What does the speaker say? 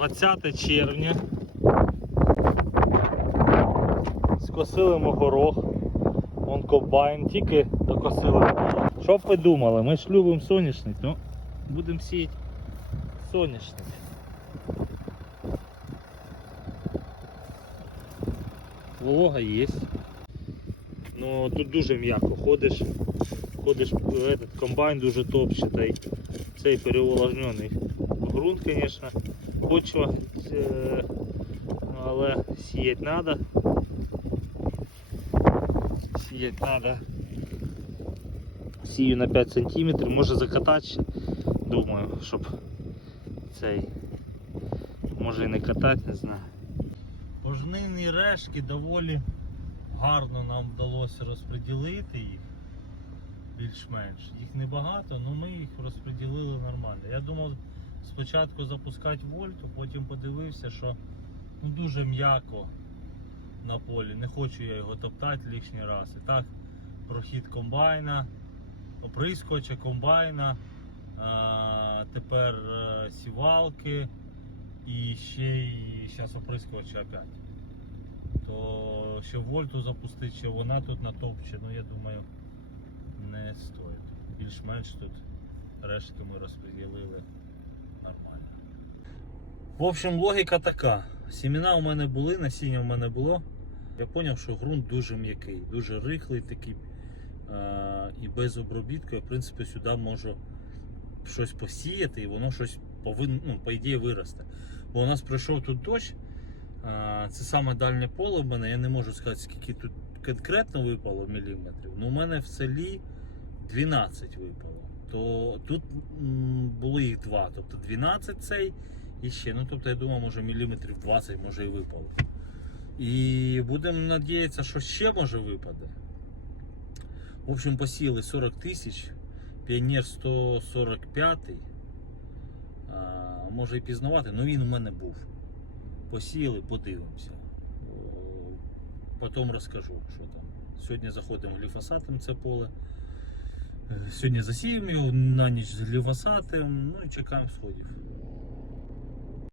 20 червня. Скосили ми горох. Вон комбайн, тільки докосили. Що б ви думали? Ми ж любимо соняшник, ну будемо сіяти соняшник. Волога є. Ну тут дуже м'яко ходиш. Ходиш этот комбайн дуже топче, та й цей переувлажнений ґрунт, звісно, почва, е, але сіяти треба. Сіяти треба. Сію на 5 см, може закатати думаю, щоб цей може і не катати, не знаю. Пожнивні решки доволі гарно нам вдалося розподілити їх більш-менш. Їх небагато, але ми їх розподілили нормально. Я думав спочатку запускати вольту, потім подивився, що ну, дуже м'яко на полі. Не хочу я його топтати лишній раз. І так, прохід комбайна, оприскувача комбайна, а, тепер е, сівалки і ще й зараз оприскувача опять. То ще вольту запустити, ще вона тут натопче, ну я думаю, не стоїть. Більш-менш тут рештки ми розподілили нормально. В общем, логіка така. Сімена у мене були, насіння у мене було. Я зрозумів, що ґрунт дуже м'який, дуже рихлий такий. А, і без обробітку я в принципі сюди можу щось посіяти і воно щось повинно, ну, по ідеї виросте. Бо у нас пройшов тут дощ. А, Це саме дальнє поле в мене. Я не можу сказати, скільки тут конкретно випало міліметрів. Ну, у мене в селі 12 випало. То тут було їх два. Тобто 12 цей і ще. Ну, тобто, я думаю, може міліметрів 20 може і випало. І будемо надіятися, що ще може випаде. В общем, посіяли 40 тисяч, піонер 145. А, може і пізнавати, але він у мене був. Посіяли, подивимося. Потім розкажу, що там. Сьогодні заходимо гліфосатом це поле. Е, Сьогодні засіємо його на ніч з гліфосатом, ну і чекаємо сходів.